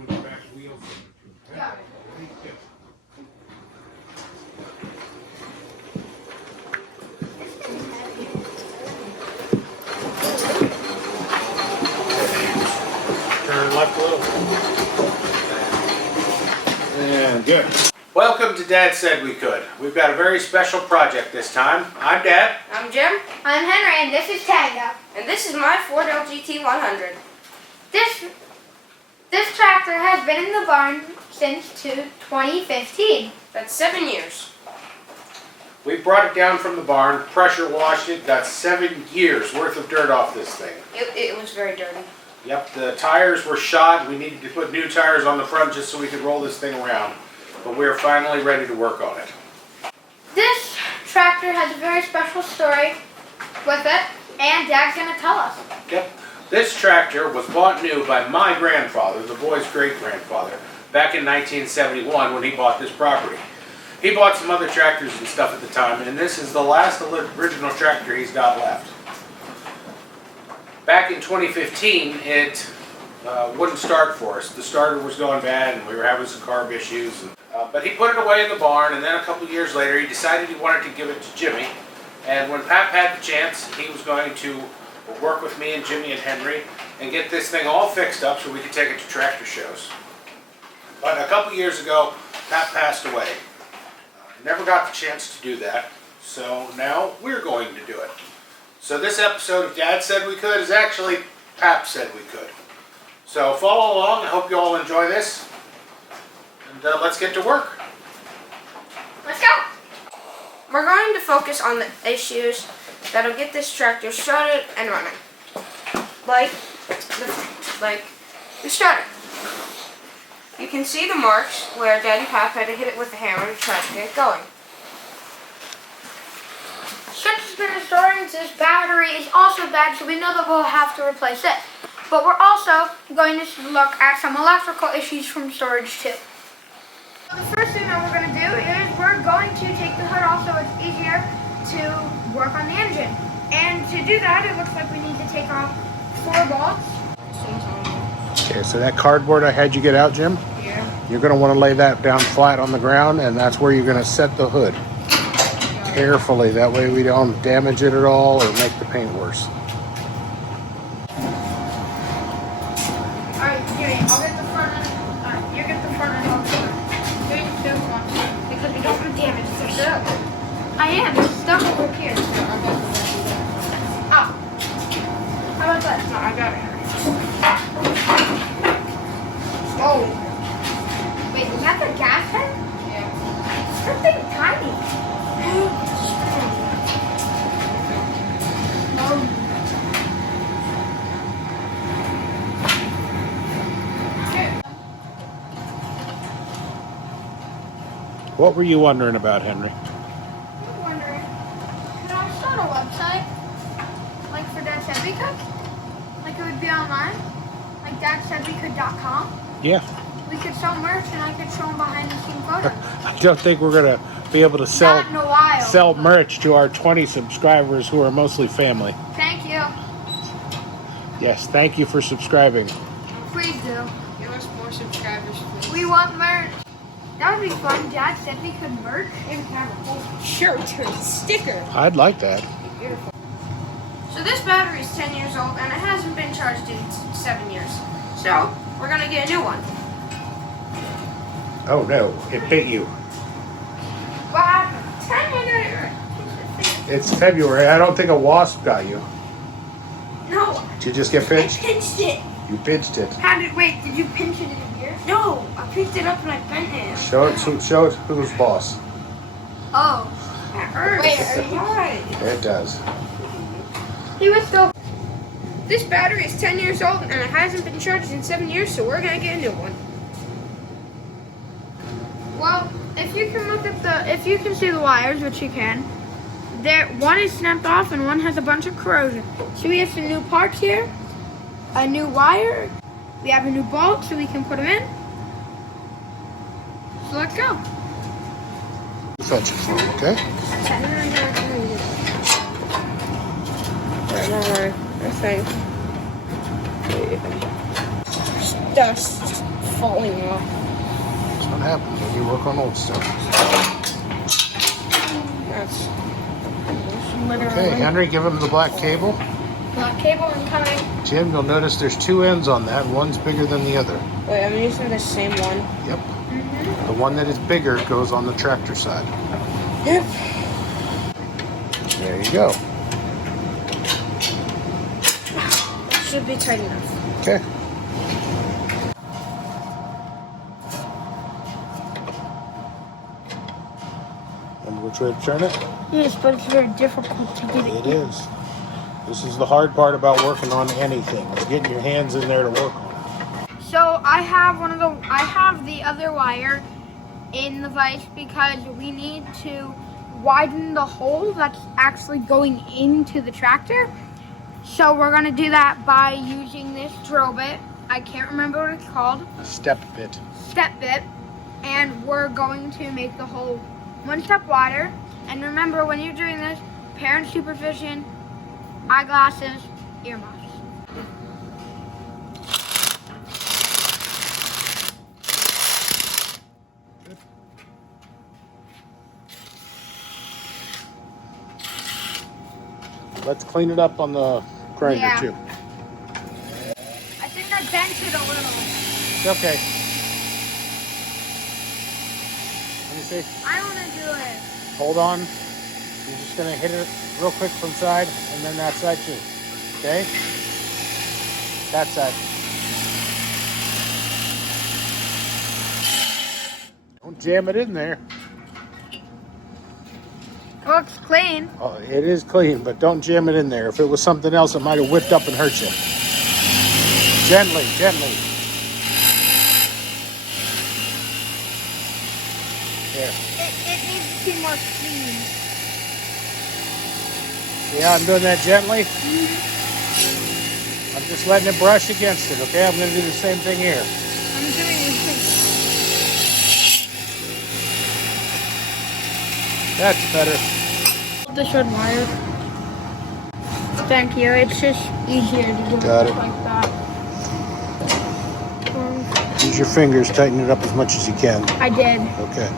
when the back wheels. Yeah. Turn left a little. And good. Welcome to Dad Said We Could. We've got a very special project this time. I'm Dad. I'm Jim. I'm Henry, and this is Tango. And this is my Ford LGT 100. This tractor has been in the barn since 2015. That's 7 years. We brought it down from the barn, pressure washed it, got 7 years worth of dirt off this thing. It was very dirty. Yep, the tires were shot. We needed to put new tires on the front just so we could roll this thing around. But we're finally ready to work on it. This tractor has a very special story with it, and Dad's going to tell us. Yep. This tractor was bought new by my grandfather, the boy's great-grandfather, back in 1971 when he bought this property. He bought some other tractors and stuff at the time, and this is the last original tractor he's got left. Back in 2015, it wouldn't start for us. The starter was going bad, and we were having some carb issues. But he put it away in the barn, and then a couple years later, he decided he wanted to give it to Jimmy. And when Pap had the chance, he was going to work with me and Jimmy and Henry and get this thing all fixed up so we could take it to tractor shows. But a couple years ago, Pap passed away. Never got the chance to do that, so now we're going to do it. So this episode of Dad Said We Could is actually Pap Said We Could. So follow along. I hope you all enjoy this. And let's get to work. Let's go. We're going to focus on the issues that'll get this tractor started and running. Like the starter. You can see the marks where Dad and Pap had to hit it with a hammer to try to get it going. Since it's been restoring, this battery is also bad, so we know that we'll have to replace it. But we're also going to look at some electrical issues from storage too. So the first thing that we're going to do is we're going to take the hood off so it's easier to work on the engine. And to do that, it looks like we need to take off 4 bolts. Okay, so that cardboard I had you get out, Jim? Yeah. You're going to want to lay that down flat on the ground, and that's where you're going to set the hood. Carefully, that way we don't damage it at all or make the paint worse. Alright, Jimmy, I'll get the front end. Alright, you get the front end off the front. Because we don't want to damage the shell. I am. It's stuck over here. Oh. How about that? No, I got it. Oh. Wait, is that the gas tank? Yeah. That thing's tiny. What were you wondering about, Henry? I'm wondering, can I start a website? Like for Dad Said We Could? Like it would be online? Like dadsaidwecould.com? Yeah. We could sell merch and I could show them behind the scene photos. I don't think we're going to be able to Not in a while. sell merch to our 20 subscribers who are mostly family. Thank you. Yes, thank you for subscribing. Please do. Give us more subscribers, please. We want merch. That would be fun. Dad Said We Could merch. And have a whole shirt or a sticker. I'd like that. Beautiful. So this battery is 10 years old and it hasn't been charged in 7 years. So we're gonna get a new one. Oh no, it bit you. What happened? Tell me I got it right. It's February. I don't think a wasp got you. No, Did you just get I pinched? pinched it. You pinched it. Wait, did you pinch it in here? No, I picked it up and I bent it. Show it who's boss. Oh. That hurts. Wait, are you- Why? It does. He was still. This battery is 10 years old and it hasn't been charged in 7 years, so we're gonna get a new one. Well, if you can see the wires, which you can, one is snapped off and one has a bunch of corrosion. So we have some new parts here, a new wire, we have a new bolt so we can put them in. So let's go. Fetch it for me, okay? I think. Dust falling off. That's what happens when you work on old stuff. That's literally. Okay, Henry, give him the black cable. Black cable incoming. Jim, you'll notice there's two ends on that. One's bigger than the other. Wait, I'm using the same one. Yep. The one that is bigger goes on the tractor side. Yep. There you go. That should be tight enough. Okay. Remember which way to turn it? Yes, but it's very difficult to get It is. This is the hard part about working on anything. Is getting your hands in there to work on it. So I have the other wire in the vise because we need to widen the hole that's actually going into the tractor. So we're gonna do that by using this drill bit. I can't remember what it's called. Step bit. Step bit. And we're going to make the hole one step wider. And remember, when you're doing this, parent supervision, eyeglasses, earmuffs. Let's clean it up on the grinder Yeah. too. I think I bent it a little. It's okay. Let me see. I want to do it. Hold on. You're just gonna hit it real quick from side and then that side too. Okay? That side. Don't jam it in there. Looks clean. Oh, it is clean, but don't jam it in there. If it was something else, it might have whipped up and hurt you. Gently, gently. There. It needs to be more clean. See how I'm doing that gently? I'm just letting it brush against it, okay? I'm going to do the same thing here. I'm doing the same. That's better. The short wire. Thank you. It's just easier to do Got it. like that. Use your fingers, tighten it up as much as you can. I did. Okay.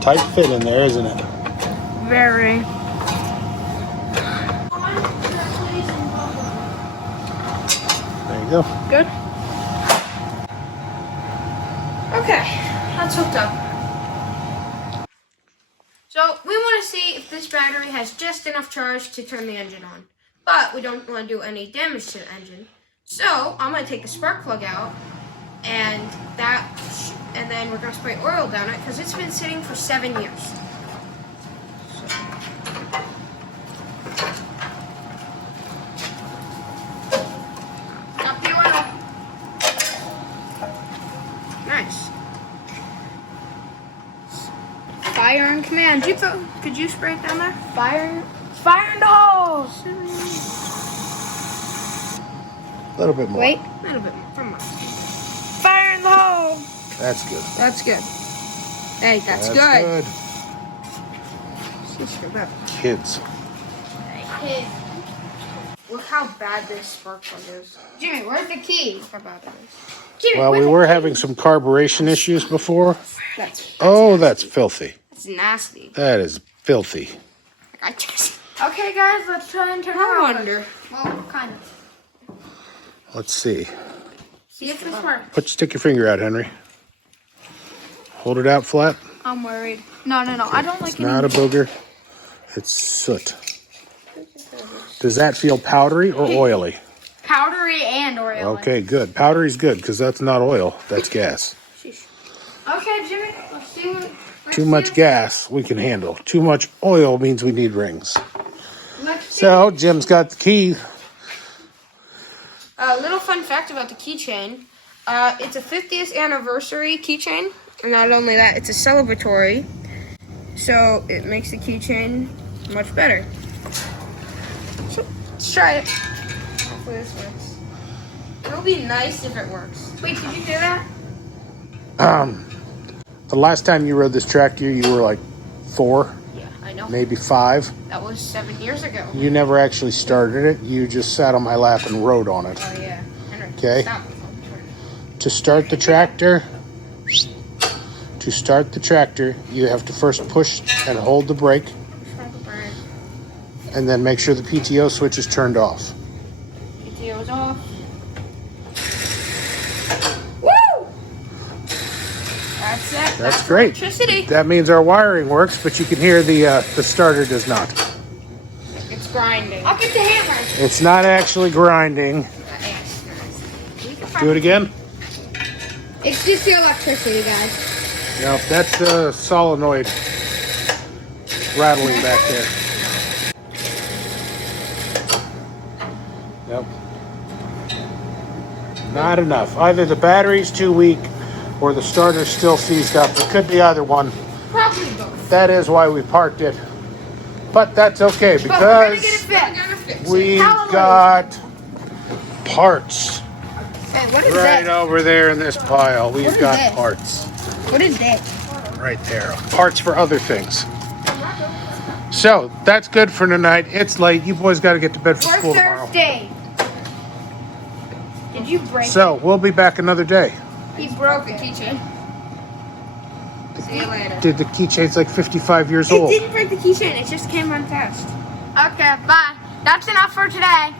Tight fit in there, isn't it? Very. There you go. Good. Okay, that's hooked up. So we want to see if this battery has just enough charge to turn the engine on. But we don't want to do any damage to the engine. So I'm going to take the spark plug out and then we're going to spray oil down it because it's been sitting for 7 years. Up the oil. Nice. Fire in command. Could you spray it down there? Fire in the hose. A little bit more. Wait. A little bit more. From us. Fire in the hole. That's good. That's good. Hey, that's good. Good. Sister, that. Kids. Look how bad this spark plug is. Jimmy, where's the key? Look how bad it is. Jimmy, Well, we where's were having some carburation issues before. That's That's filthy. nasty. That is filthy. I just. Okay, guys, let's try and turn it I on. wonder. Well, kind of. Let's see. See if this works. Stick your finger out, Henry. Hold it out flat. I'm worried. No. I don't like It's not a booger. It's soot. Does that feel powdery or oily? powdery and oily. Okay, good. Powdery's good because that's not oil. That's gas. Okay, Jimmy, let's see what. Too much gas we can handle. Too much oil means we need rings. Let's see. So Jim's got the key. A little fun fact about the keychain. It's a 50th anniversary keychain. And not only that, it's a celebratory. So it makes the keychain much better. So let's try it. Hopefully this works. It'll be nice if it works. Wait, did you hear that? The last time you rode this tractor, you were like 4, Yeah, I know. maybe 5. That was 7 years ago. You never actually started it. You just sat on my lap and rode on it. Oh yeah. Henry, Okay. stop. To start the tractor, you have to first push and hold the brake, and then make sure the PTO switch is turned off. PTO's off. Woo! That's it. That's great. Electricity. That means our wiring works, but you can hear the starter does not. It's grinding. I'll get the hammer. It's not actually grinding. Do it again. It's just the electricity, guys. No, that's the solenoid rattling back there. Yep. Not enough. Either the battery's too weak or the starter's still seized up. It could be either one. Probably both. That is why we parked it. But that's okay But we're gonna because get it fixed. we've Hallelujah. got parts Hey, what is right that? over there in this pile. We've What is got that? parts What is that? right there. Parts for other things. So that's good for tonight. It's late. You boys got to get to bed for We're school tomorrow. Thursday. Did you break So we'll be back another day. it? He broke it. Keychain. See you later. Dude, the keychain's like 55 years It old. didn't break the keychain. It just came untouched. Okay, bye. That's enough for today.